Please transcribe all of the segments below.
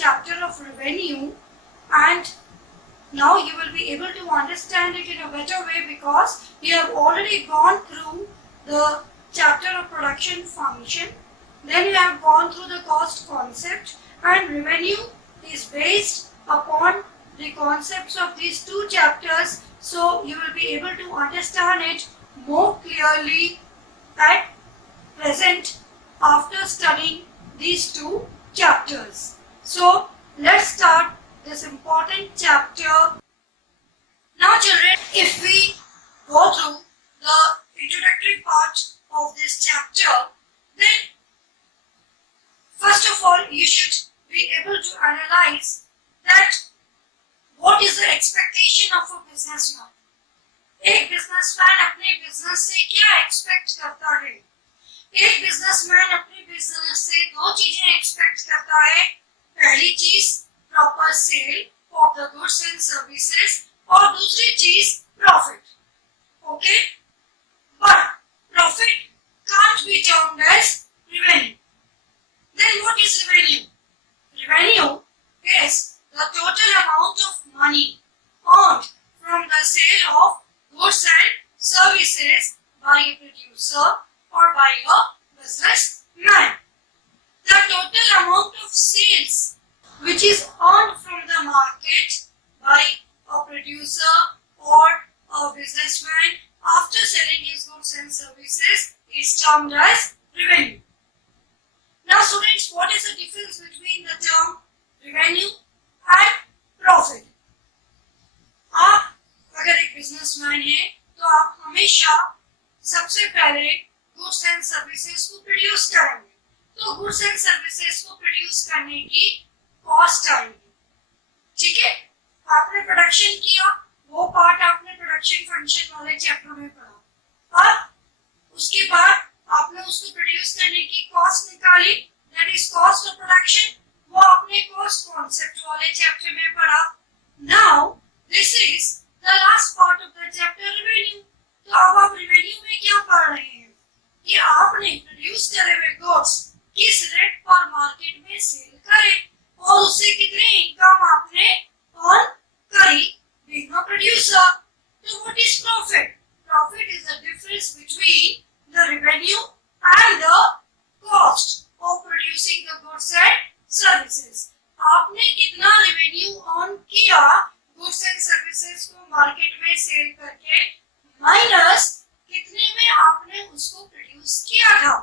chapter of revenue, and now you will be able to understand it in a better way because you have already gone through the chapter of production function. Then you have gone through the cost concept, and revenue is based upon the concepts of these two chapters, so you will be able to understand it more clearly at present after studying these two chapters. So let's start this important chapter. Now children, if we go through the introductory part of this chapter, then first of all you should be able to analyze that what is the expectation of a businessman. एक businessman अपने business से क्या expect करता है? एक businessman अपने business से दो चीजें एक्सपेक्ट करता है. पहली चीज proper sale of the goods and services, और दूसरी चीज profit. Okay, but profit can't be termed as revenue. Then what is revenue? Revenue is the total amount of money earned from the sale of goods and services by a producer or by a businessman. The total amount of sales which is earned from the market by a producer or a businessman after selling his goods and services is termed as revenue. Now students, what is the difference between the term revenue and profit? आप अगर एक businessman है तो आप हमेशा सबसे पहले goods and services को प्रोड्यूस करेंगे. तो गुड्स एंड सर्विसेज को प्रोड्यूस करने की कॉस्ट आएगी. ठीक है, आपने प्रोडक्शन किया, वो पार्ट आपने प्रोडक्शन फंक्शन वाले चैप्टर में पढ़ा. अब उसके बाद आपने उसको प्रोड्यूस करने की कॉस्ट निकाली, that is cost of production. वो आपने कॉस्ट कॉन्सेप्ट वाले चैप्टर में पढ़ा. Now this is the last part of the chapter revenue. तो अब आप रेवेन्यू में क्या पढ़ रहे हैं कि आपने प्रोड्यूस करे हुए गुड्स किस रेट पर मार्केट में सेल करे और उससे कितने इनकम आपने अर्न करी बीइंग अ प्रोड्यूसर. तो what is profit? Profit is the difference between the revenue and the cost of producing the goods and services. आपने कितना रेवेन्यू अर्न किया गुड्स एंड सर्विसेज को मार्केट में सेल करके, minus कितने में आपने उसको प्रोड्यूस किया था.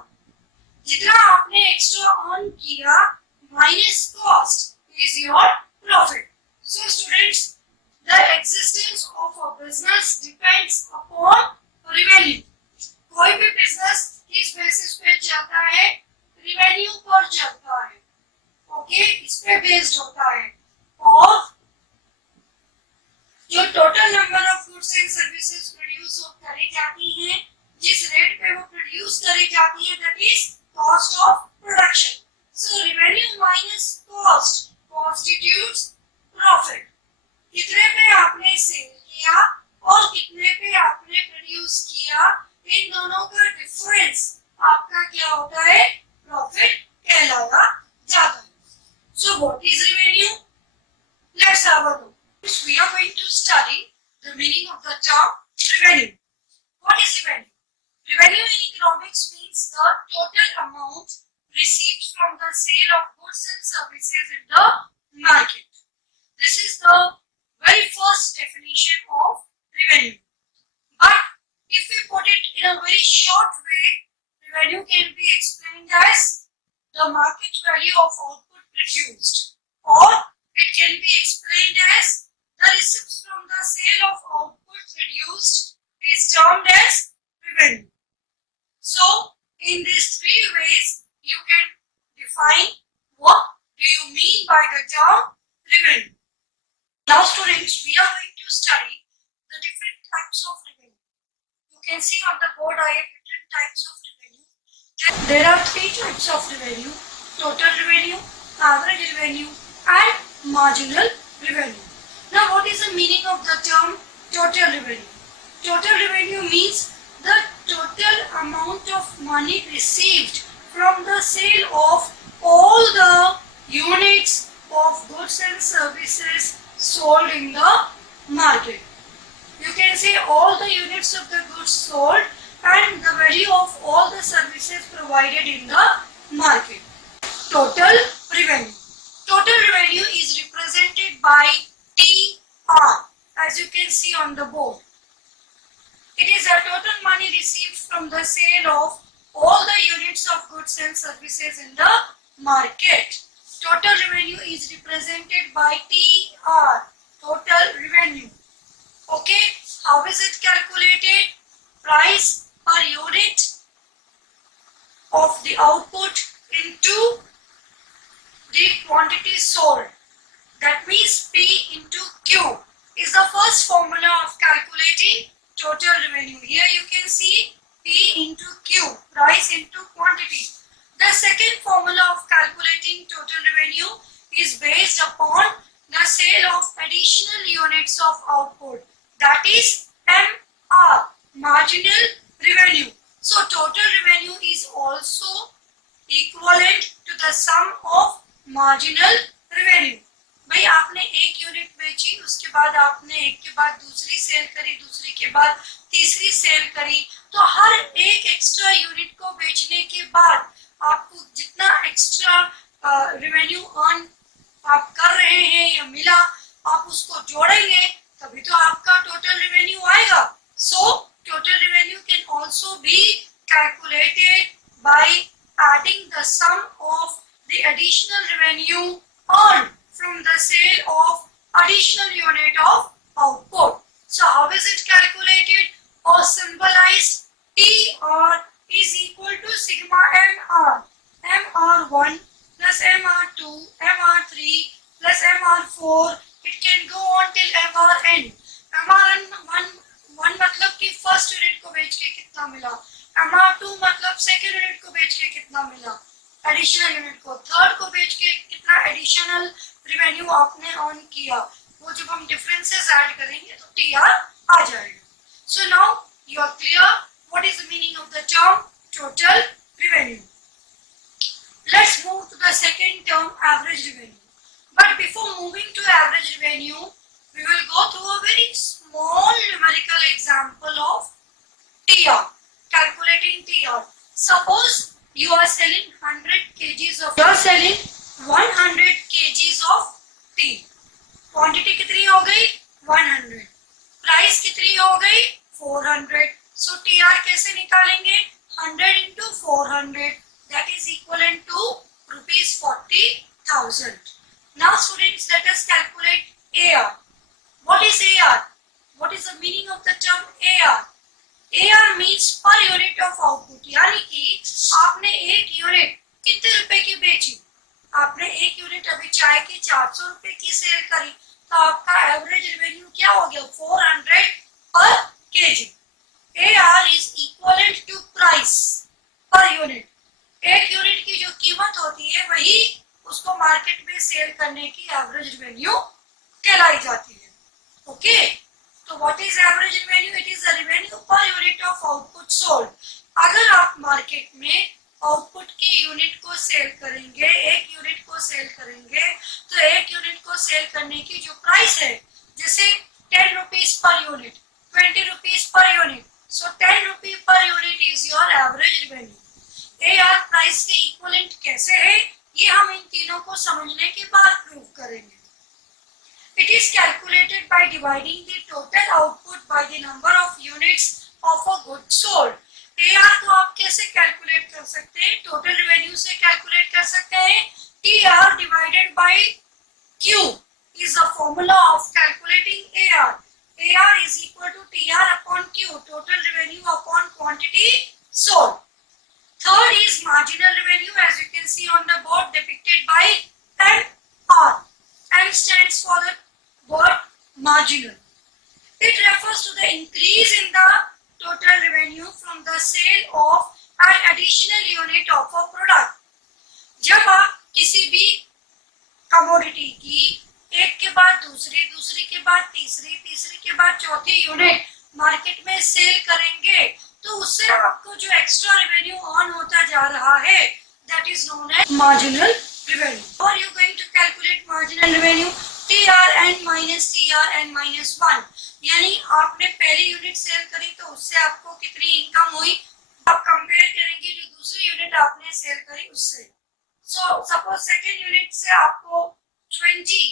जितना आपने एक्स्ट्रा अर्न किया minus cost is your profit. So students, the existence of a business depends upon revenue. कोई भी बिजनेस किस बेसिस पे चलता है? रेवेन्यू पर चलता है. ओके, इस पे बेस्ड होता है. और जो total number of goods and services produce करी जाती हैं, जिस रेट पे वो प्रोड्यूस करी जाती है, that is cost of production. So revenue minus cost constitutes profit. कितने पे आपने सेल किया और कितने पे आपने प्रोड्यूस किया, इन दोनों का डिफरेंस आपका क्या होता है? प्रॉफिट कहलाया जाता है. So what is revenue? Let's have a look. We are going to study the meaning of the term revenue. What is revenue? Revenue in economics means the total amount received from the sale of goods and services in the market. This is the very first definition of revenue. But if we put it in a very short way, revenue can be explained as the market value of output produced, or it can be explained as the receipts from the sale of output produced is termed as revenue. So in these three ways you can define what do you mean by the term revenue. Now students, we are going to study the different types of revenue. You can see on the board I have written types of revenue. And there are three types of revenue: total revenue, average revenue and marginal revenue. Now what is the meaning of the term total revenue? Total revenue means the total amount of money received from the sale of all the units, of goods and services sold in the market. You can say all the units of the goods sold and the value of all the services provided in the market. Total revenue. Total revenue is represented by TR, as you can see on the board. It is the total money received from the sale of all the units of goods and services in the market. Total revenue is represented by TR, total revenue. Okay, how is it calculated? Price per unit of the output into the quantity sold. That means P into Q is the first formula of calculating total revenue. Here you can see P into Q, price into quantity. The second formula of calculating total revenue is based upon the sale of additional units of output. That is MR, marginal revenue. So total revenue is also equivalent to the sum of marginal revenue. भाई आपने एक unit बेची, उसके बाद आपने एक के बाद दूसरी सेल करी, दूसरी के बाद तीसरी सेल करी, तो हर एक एक्स्ट्रा यूनिट को बेचने के बाद आपको जितना एक्स्ट्रा रेवेन्यू अर्न आप कर रहे हैं या मिला, आप उसको जोड़ेंगे तभी तो आपका टोटल रेवेन्यू आएगा. So total revenue can also be calculated by adding the sum of the additional revenue earned from the sale of additional unit of output. So how is it calculated or symbolized? TR is equal to sigma MR. MR1 plus MR2, MR3 plus MR4. It can go on till MRN. MRN1 मतलब कि first unit को बेच के कितना मिला, MR2 मतलब second unit को बेच के कितना मिला, एडिशनल यूनिट को, थर्ड को बेच के कितना एडिशनल रेवेन्यू आपने अर्न किया, वो जब हम डिफरेंसेस ऐड करेंगे तो टीआर आ जाएगा. So now you are clear what is the meaning of the term total revenue. Let's move to the second term average revenue. But before moving to average revenue we will go through a very small numerical example of TR, calculating TR. Suppose you are selling 100 kgs of, you are selling 100 kgs of tea. Quantity कितनी हो गई? 100. Price कितनी हो गई? 400. So TR कैसे निकालेंगे? 100 into 400, that is equivalent to rupees 40,000. Now students, let us calculate AR. What is AR? What is the meaning of the term AR? AR means per unit of output. यानी कि आपने एक unit कितने रुपए की बेची? आपने एक यूनिट अभी चाय की 400 रुपए की सेल करी, तो आपका एवरेज रेवेन्यू क्या हो गया? 400 per kg. AR is equivalent to price per unit. एक यूनिट की जो कीमत होती है वही उसको मार्केट में सेल करने की एवरेज रेवेन्यू कहलाई जाती है. Okay, so what is average revenue? It is the revenue per unit of output sold. अगर आप मार्केट में आउटपुट की यूनिट को सेल करेंगे, एक यूनिट को सेल करेंगे, तो एक यूनिट को सेल करने की जो प्राइस है, जैसे 10 rupees per unit, 20 rupees per unit, so 10 rupees per unit is your average revenue. AR price के इक्विवेलेंट कैसे है, ये हम इन तीनों को समझने के बाद प्रूव करेंगे. It is calculated by dividing the total output by the number of units of a good sold. AR को आप कैसे कैलकुलेट कर सकते हैं? टोटल रेवेन्यू से कैलकुलेट कर सकते हैं. TR divided by Q is the formula of calculating AR. AR is equal to TR upon Q, total revenue upon quantity sold. Third is marginal revenue, as you can see on the board depicted by MR. M stands for the word marginal. It refers to the increase in the total revenue from the sale of an additional unit of a product. जब आप किसी भी commodity की एक के बाद दूसरी, दूसरी के बाद तीसरी, तीसरी के बाद चौथी यूनिट मार्केट में सेल करेंगे, तो उससे आपको जो एक्स्ट्रा रेवेन्यू अर्न होता जा रहा है, that is known as marginal revenue. How are you going to calculate marginal minus TR(n-1). यानी आपने पहली यूनिट सेल करी तो उससे आपको कितनी इनकम हुई, आप कंपेयर करेंगे जो दूसरी यूनिट आपने सेल करी उससे। सो सपोज सेकेंड यूनिट से आपको 20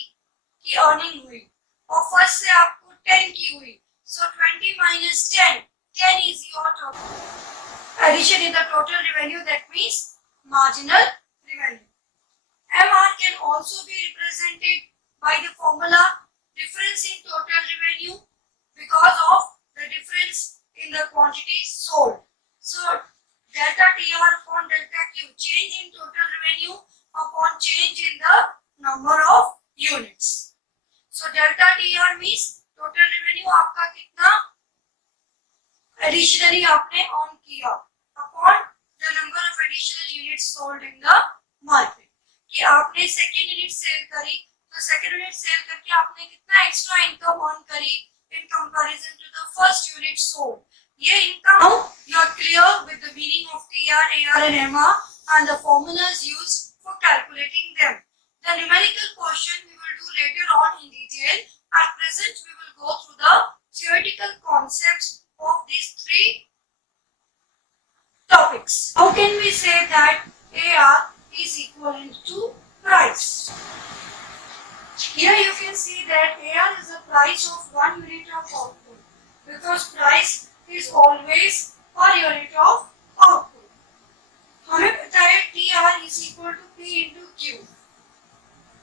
की अर्निंग हुई और फर्स्ट से आपको 10 की हुई। सो 20 minus 10 is your total addition in the total revenue, that means marginal revenue. MR can also be represented by the formula difference in total revenue because of the difference in the quantities sold. So delta TR upon delta Q, change in total revenue upon change in the number of units. So delta TR means total revenue आपका कितना additionally आपने on किया upon the number of additional units sold in the market. कि आपने second unit cell करी तो second unit cell करके आपने कितना एक्स्ट्रा इनकम अर्न करी in comparison to the first unit sold. ये income you are clear with the meaning of TR, AR and MR and the formulas used for calculating them. The numerical portion we will do later on in detail. At present we will go through the theoretical concepts of these three topics. How can we say that AR is equivalent to price? Here you can see that AR is the price of 1 unit of output because price is always per unit of output. हमें पता है TR is equal to P into Q.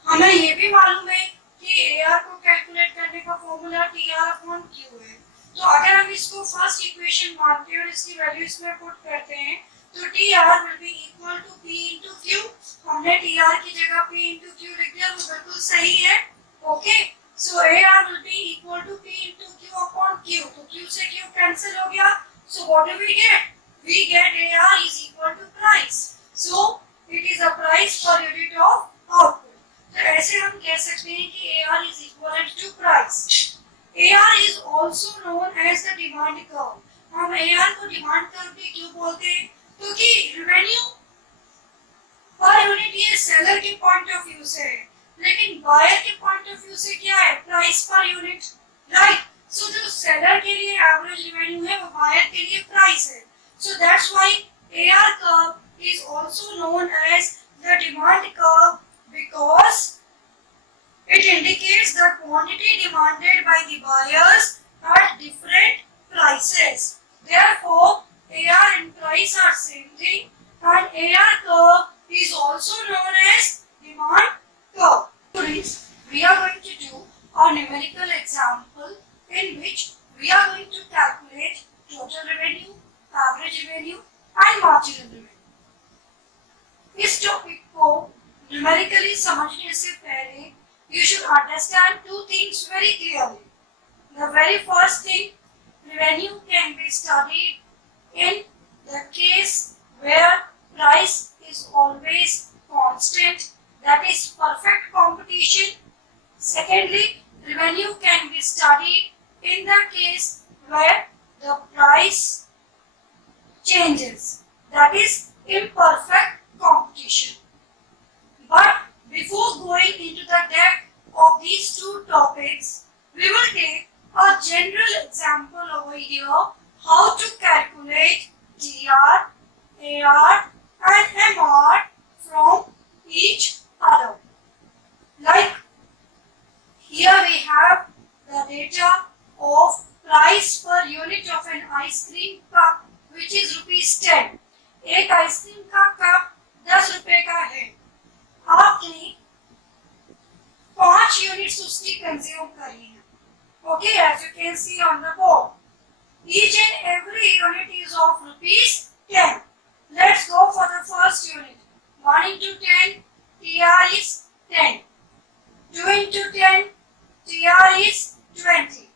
हमें ये भी मालूम है कि AR को कैलकुलेट करने का फॉर्मूला TR अपॉन Q है। तो अगर हम इसको फर्स्ट इक्वेशन मानते हैं और इसकी वैल्यू इसमें पुट करते हैं तो TR will be equal to P into Q. हमने TR की जगह P into Q लिख दिया, वो बिल्कुल सही है। Okay, so AR will be equal to P into Q upon Q. तो Q से Q कैंसिल हो गया। So what do we get? We get AR is equal to price. So it is a price per unit of output. तो ऐसे हम कह सकते हैं कि AR is equivalent to price. AR is also known as the demand curve. हम AR को demand curve भी क्यों बोलते हैं? क्योंकि रेवेन्यू पर यूनिट ये सेलर के पॉइंट ऑफ व्यू से है, लेकिन बायर के पॉइंट ऑफ व्यू से क्या है? Price per unit, right? सो जो सेलर के लिए एवरेज रेवेन्यू है वो बायर के लिए प्राइस है। So that's why AR curve is also known as the demand curve because it indicates the quantity demanded by the buyers at different prices. Therefore, AR and price are same thing, and AR curve is also known as demand curve. Students, we are going to do a numerical example in which we are going to calculate total revenue, average revenue, and marginal revenue. इस topic को numerically समझने से पहले you should understand two things very clearly. The very first thing, revenue can be studied in the case where price is always constant, that is perfect competition. Secondly, revenue can be studied in the case where the price changes, that is imperfect competition. But before going into the depth of these two topics, we will take a general example over here how to calculate TR, AR and MR from each other. Like here we have the data of price per unit of an ice cream cup which is ₹10. एक ice cream का cup 10 रुपए का है। आपने 5 units उसकी consume करनी है। Okay, as you can see on the board, each and every unit is of ₹10. Let's go for the first unit. 1 into 10, TR is 10. 2 into 10, TR is 20.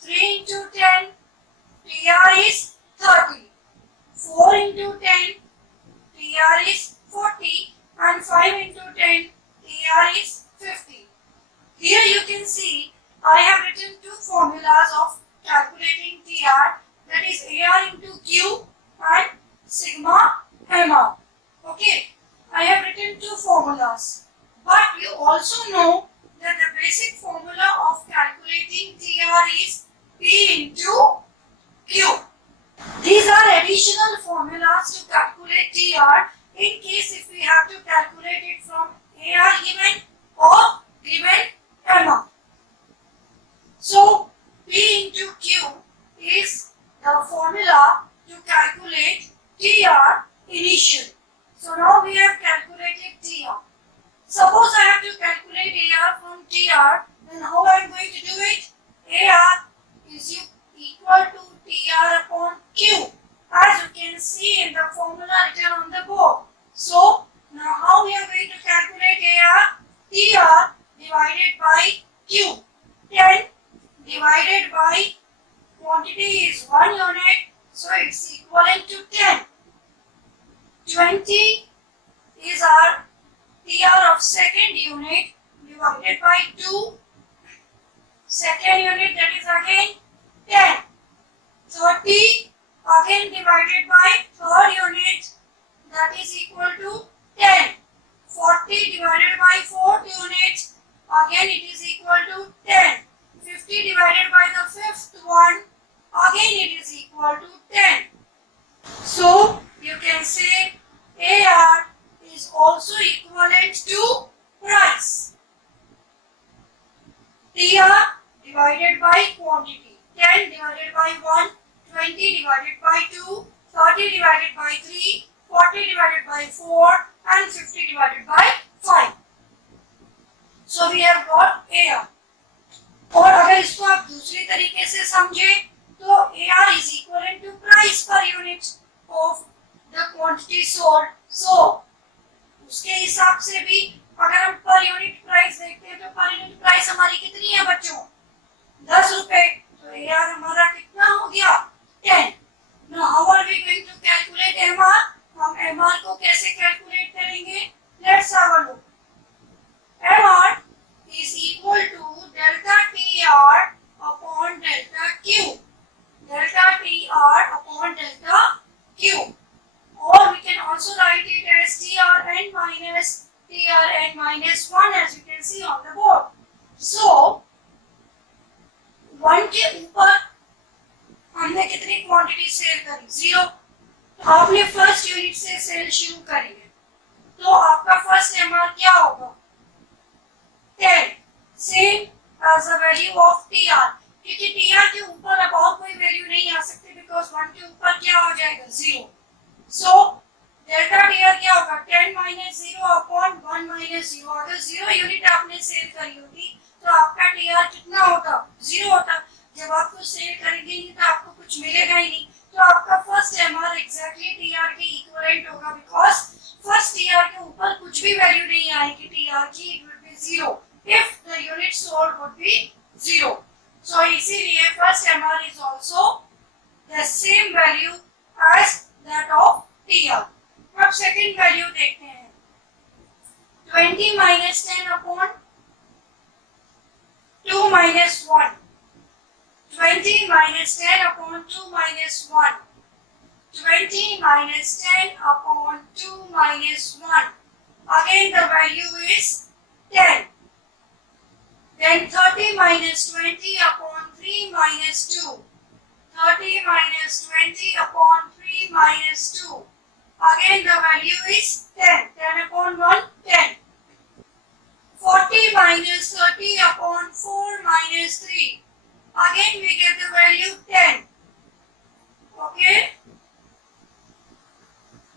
3 into 10, TR is 30. 4 into 10, TR is 40. And 5 into 10, TR is 50. Here you can see I have written two formulas of calculating TR, that is AR into Q and sigma MR. Okay, I have written two formulas, but you also know that the basic formula of calculating calculating TR is P into Q. These are additional formulas to calculate TR in case if we have to calculate it from AR given or given MR. So P into Q is the formula to calculate TR initial. So now we have calculated TR. Suppose I have to calculate AR from TR, then how I am going to do it? AR is equal to TR upon Q, as you can see in the formula written on the board. So now how we are going to calculate AR? TR divided by Q. 10 divided by quantity is 1 unit, so it's equivalent to 10. 20 is our TR of second unit divided by 2. Second unit, that is again 10. 30 again divided by third unit, that is equal to 10. 40 divided by fourth unit, again it is equal to 10. 50 divided by the fifth one, again it is equal to 10. So you can say AR is also equivalent to price. TR divided by quantity. 10 divided by 1, 20 divided by 2, 30 divided by 3, 40 divided by 4 and 50 divided by 5. So we have got AR. और अगर इसको आप दूसरी तरीके से समझे तो AR is equivalent to price per unit of the quantity sold. So उसके हिसाब से भी अगर हम पर यूनिट प्राइस देखते हैं तो पर यूनिट प्राइस हमारी कितनी है बच्चों? 10 रुपए. तो AR हमारा कितना हो गया? 10. Now how are we going to calculate MR? हम MR को कैसे कैलकुलेट करेंगे? Let's have a look. MR is equal to delta TR upon delta Q. Delta TR upon delta Q. Or we can also write it as TRN minus 1, as you can see on the board. So 1 के ऊपर हमने कितनी quantity sell करी? 0. तो आपने first unit से cell शुरू करी है, तो आपका फर्स्ट एमआर क्या होगा? 10. Same as the value of TR, क्योंकि टीआर के ऊपर अब और कोई वैल्यू नहीं आ सकती बिकॉज 1 के ऊपर क्या हो जाएगा? 0. सो डेल्टा टीआर क्या होगा? 10 माइनस 0 अपॉन 1 माइनस 0. अगर 0 यूनिट आपने सेल करी होती तो आपका टीआर कितना होता? 0 होता. जब आप कुछ सेल करेंगे नहीं तो आपको कुछ मिलेगा ही नहीं, तो आपका फर्स्ट एमआर एग्जैक्टली टीआर के इक्विवेलेंट होगा बिकॉज फर्स्ट टीआर के ऊपर कुछ भी वैल्यू नहीं आएगी टीआर की. It will be 0 if the unit sold would be 0. So इसीलिए first MR is also the same value as that of TR. अब second value देखते हैं. 20 minus 10 upon 2 minus 1. 20 minus 10 upon 2 minus 1. 20 minus 10 upon 2 minus 1. Again the value is 10. Then 30 minus 20 upon 3 minus 2. 30 minus 20 upon 3 minus 2. Again the value is 10. 10 upon 1, 10. 40 minus 30 upon 4 minus 3. Again we get the value 10. Okay.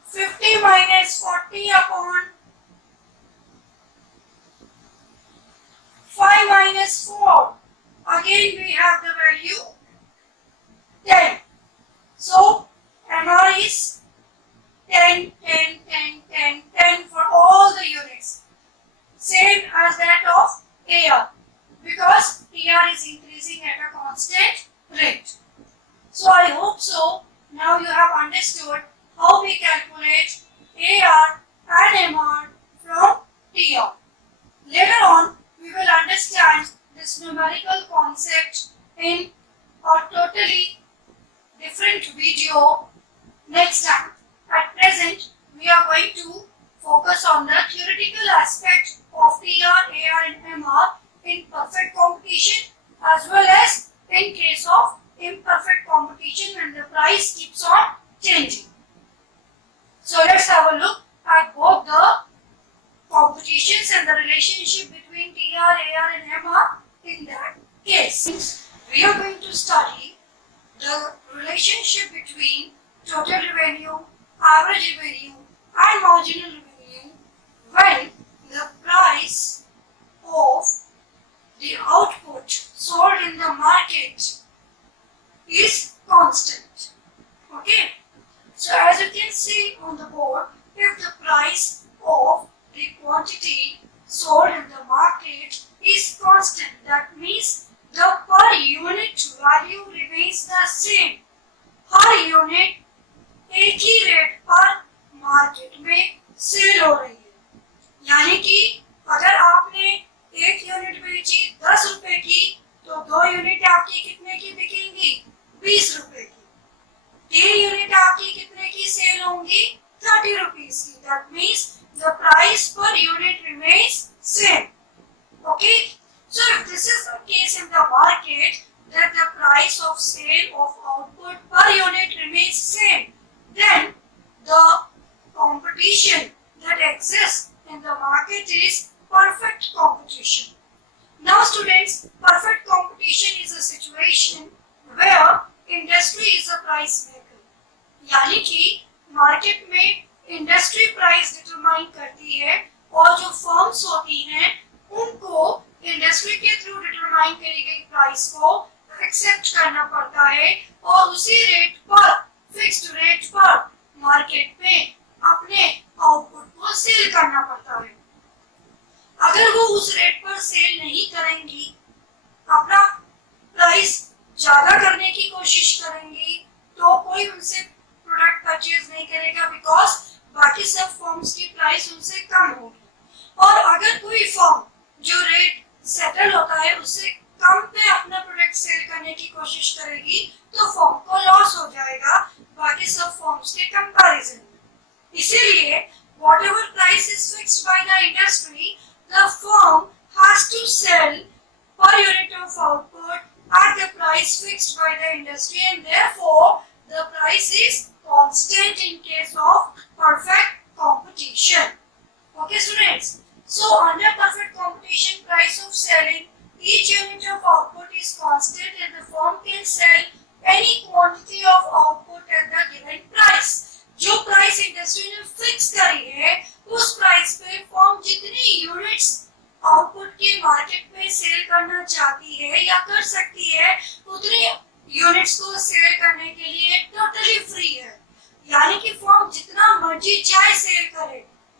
50 minus 40 upon 5 minus 4. Again we have the value 10. So MR is 10, 10, 10, 10, 10 for all the units. Same as that of AR because TR is increasing at a constant rate. So I hope so. Now you have understood how we calculate AR and MR from TR. Later on we will understand this numerical concept in a totally different video next time. At present, we are going to focus on the theoretical aspect of TR, AR and MR in perfect competition as well as in case of imperfect competition when the price keeps on changing. So let's have a look at both the competitions and the relationship between TR, AR and MR in that case. We are going to study the relationship between total revenue, average revenue and marginal revenue when the price of the output sold in the market is constant. Okay. So as you can see on the board, if the price of the quantity sold in the market is constant, that means the per unit value remains the same. Her unit एक ही rate पर market में cell हो रही है, यानी कि अगर आपने एक यूनिट बेची 10 रुपए की तो 2 यूनिट आपकी कितने की बिकेंगी? 20 रुपए की। 3 यूनिट आपकी कितने की सेल होंगी? 30 रुपीस की। That means the price per unit remains same. Okay. So if this is the case in the market, that the price of sale of output per unit remains same, then the competition that exists in the market is perfect competition. Now students, perfect competition is a situation where industry is a price maker. यानी कि market में industry price determine करती है और जो firms होती हैं उनको इंडस्ट्री के थ्रू डिटरमाइन करी गई प्राइस को एक्सेप्ट करना पड़ता है और उसी रेट पर, फिक्स्ड रेट पर मार्केट में अपने आउटपुट को सेल करना पड़ता है। अगर वो उस रेट पर सेल नहीं करेंगी, अपना प्राइस ज्यादा करने की कोशिश करेंगी, तो कोई उनसे प्रोडक्ट परचेज नहीं करेगा बिकॉज बाकी सब फर्म्स की प्राइस उनसे कम होगी। और अगर कोई फर्म जो रेट सेटल होता है उससे कम पे अपना प्रोडक्ट सेल करने की कोशिश करेगी तो फर्म को लॉस हो जाएगा बाकी सब फर्म्स के कंपैरिजन में। इसीलिए whatever price is fixed by the industry, the firm has to sell per unit of output at the price fixed by the industry, and therefore the price is constant in case of perfect competition. Okay students, so under perfect competition, price of selling each unit of output is constant and the firm can sell any quantity of output at the given price. जो price industry ने fix करी है उस price पे firm जितनी units output के market में cell करना चाहती है या कर सकती है उतनी यूनिट्स को सेल करने के लिए टोटली फ्री है, यानी कि फर्म जितना मर्जी चाहे सेल करे,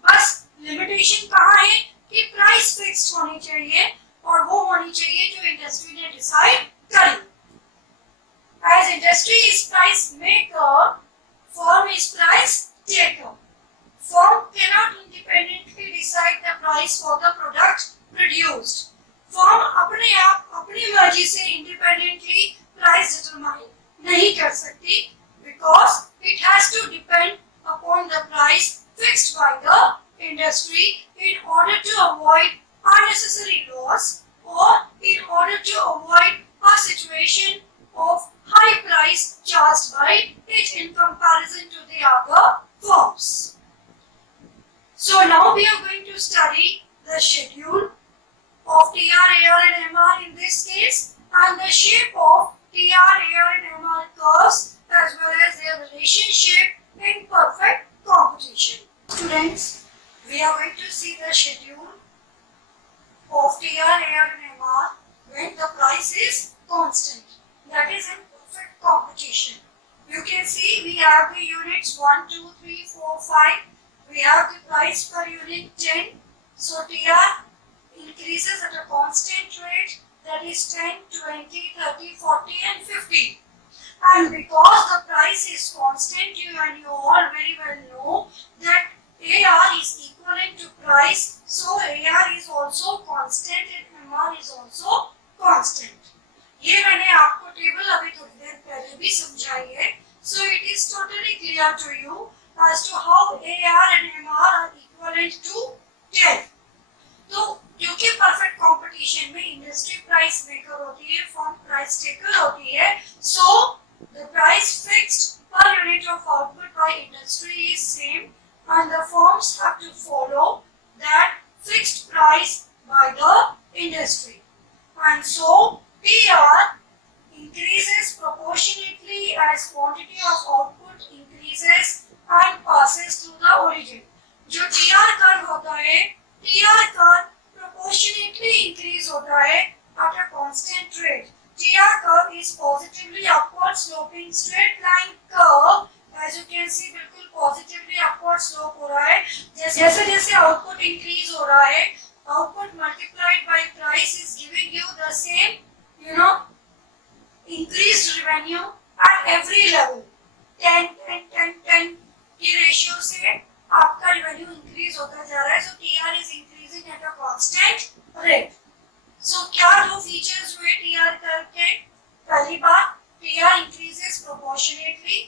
बस लिमिटेशन कहाँ है कि प्राइस फिक्स्ड होनी चाहिए और वो होनी चाहिए जो इंडस्ट्री ने डिसाइड करी। As industry is price maker, firm is price taker. Firm cannot independently decide the price for the product produced. Firm अपने आप अपनी मर्जी से independently price determine नहीं कर सकती because it has to depend upon the price fixed by the industry in order to avoid unnecessary loss or in order to avoid a situation of high price charged by it in comparison to the other firms. So now we are going to study the schedule of TR, AR and MR in this case and the shape of TR, AR and MR curves as well as their relationship in perfect competition. Students, we are going to see the schedule of TR, AR and MR when the price is constant, that is in perfect competition. You can see we have the units 1, 2, 3, 4, 5. We have the price per unit 10. So TR increases at a constant rate, that is 10, 20, 30, 40 and 50. And because the price is constant, you all very well know that AR is equivalent to price, so AR is also constant and MR is also constant. ये मैंने आपको table अभी थोड़ी देर पहले भी समझाई है, so it is totally clear to you as to how AR and MR are equivalent to 10. तो क्योंकि परफेक्ट कंपटीशन में इंडस्ट्री प्राइस मेकर होती है, प्राइस टेकन होती है, so the price fixed per unit of output by industry is same and the firms have to follow that fixed price by the industry. And so PR increases proportionately as quantity of output increases and passes through the origin. जो TR curve होता है, TR curve proportionately increase होता है at a constant rate. TR curve is positively upward sloping straight line curve. As you can see, बिल्कुल positively upward slope हो रहा है. जैसे जैसे output increase हो रहा है, output multiplied by price is giving you the same, increased revenue at every level. 10 की रेशियो से आपका revenue increase होता जा रहा है. So TR is increasing at a constant rate. So क्या दो फीचर्स हुए TR कर्व के? पहली बात, TR increases proportionately.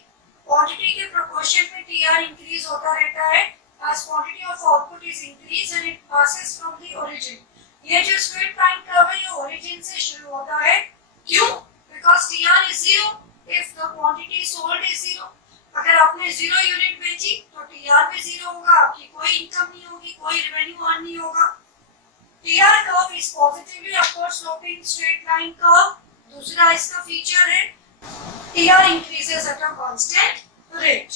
क्वांटिटी के प्रोपोर्शन में TR इंक्रीज होता रहता है as quantity of output is increased and it passes from the origin. ये जो स्ट्रेट लाइन कर्व है, ये origin से शुरू होता है. क्यों? Because TR is zero if the quantity sold is zero. अगर आपने 0 यूनिट बेची तो TR भी 0 होगा, आपकी कोई इनकम नहीं होगी, कोई रेवेन्यू अर्न नहीं होगा. TR curve is positively upward sloping straight line curve. दूसरा इसका फीचर है TR increases at a constant rate.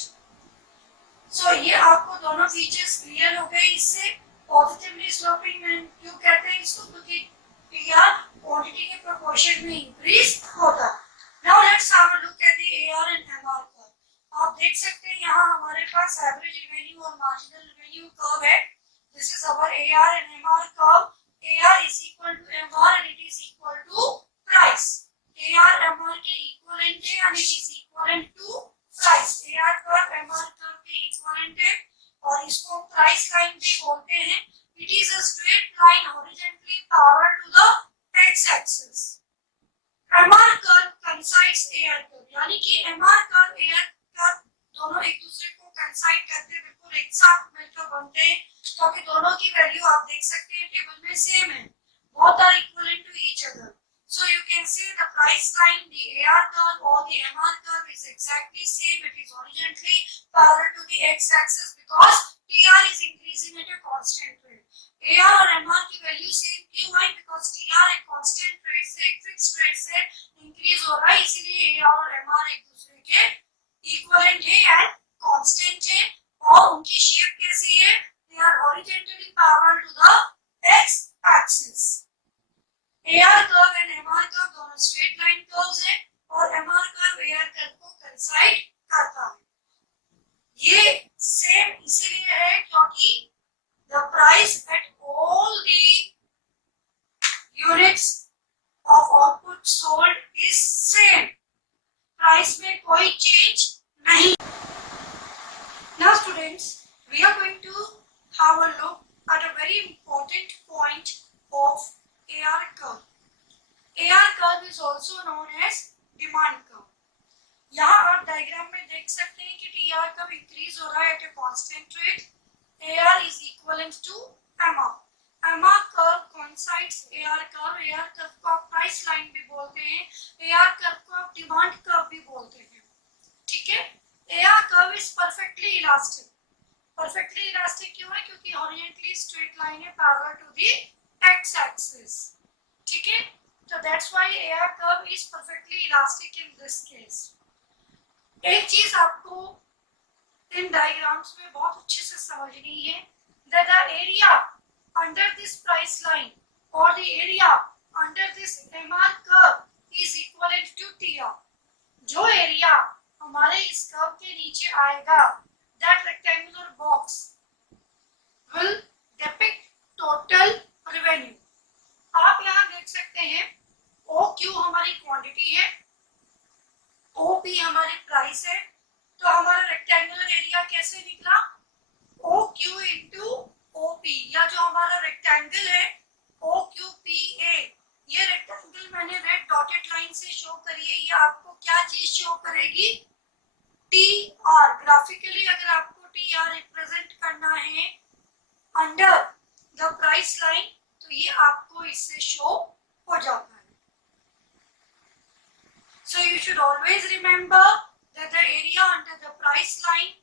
So ये आपको दोनों फीचर्स क्लियर हो गए. इससे पॉजिटिवली स्लोपिंग में क्यों कहते हैं इसको? क्योंकि TR क्वांटिटी के प्रोपोर्शन में इंक्रीज होता है. Now let's have a look at the AR and MR curve. आप देख सकते हैं यहाँ हमारे पास एवरेज रेवेन्यू और मार्जिनल रेवेन्यू कर्व है. This is our AR and MR curve. AR is equal to MR and it is equal to price. AR MR के equivalent है and it is equivalent to price. AR curve MR curve के equivalent है और इसको हम price line भी बोलते हैं. It is a straight line horizontally parallel to the x-axis. MR curve coincides AR curve, यानी कि MR curve AR curve दोनों एक दूसरे को coincide करते हैं, बिल्कुल एक साथ मिलकर बनते हैं, क्योंकि दोनों की वैल्यू आप देख सकते हैं टेबल में सेम है. Both are equivalent to each other. So you can say the price line, the AR curve or the MR curve is exactly same. It is horizontally parallel to the x-axis because TR is increasing at a constant rate. AR और MR की value same क्यों है? Because TR एक constant rate से, एक fixed rate से increase हो रहा है, इसीलिए AR और MR एक दूसरे के equivalent है and constant है. और उनकी शेप कैसी है? They are horizontally parallel to the x-axis. AR curve and MR curve दोनों straight line curves हैं और MR curve AR curve को coincide करता है. ये सेम इसीलिए है क्योंकि the price at all the units of output sold is same. Price में कोई change नहीं. Now students, we are going to have a look at a very important point of AR curve. AR curve is also known as demand curve. यहाँ आप diagram में देख सकते हैं कि TR कर्व इंक्रीज हो रहा है at a constant rate. AR is equivalent to MR. MR curve coincides AR curve. AR curve को आप प्राइस लाइन भी बोलते हैं. AR कर्व को आप डिमांड कर्व भी बोलते हैं. ठीक है? AR curve is perfectly elastic. Perfectly elastic क्यों है? क्योंकि horizontally straight line है parallel to the x-axis. ठीक है? So that's why AR curve is perfectly elastic in this case. एक चीज आपको इन डायग्राम्स में बहुत अच्छे से समझनी है that the area under this price line or the area under this MR curve is equivalent to TR. जो एरिया हमारे इस कर्व के नीचे आएगा, that rectangular box will depict total revenue. आप यहाँ देख सकते हैं OQ हमारी क्वांटिटी है, OP हमारी प्राइस है, तो हमारा रेक्टेंगुलर एरिया कैसे निकला? OQ इंटू OP, या जो हमारा रेक्टेंगल है OQPA, ये रेक्टेंगल मैंने रेड डॉटेड लाइन से शो करी है. ये आपको क्या चीज शो करेगी? TR. ग्राफिकली अगर आपको TR रिप्रेजेंट करना है अंडर द प्राइस लाइन तो ये आपको इससे शो हो जाता है. should always remember that the area under the price line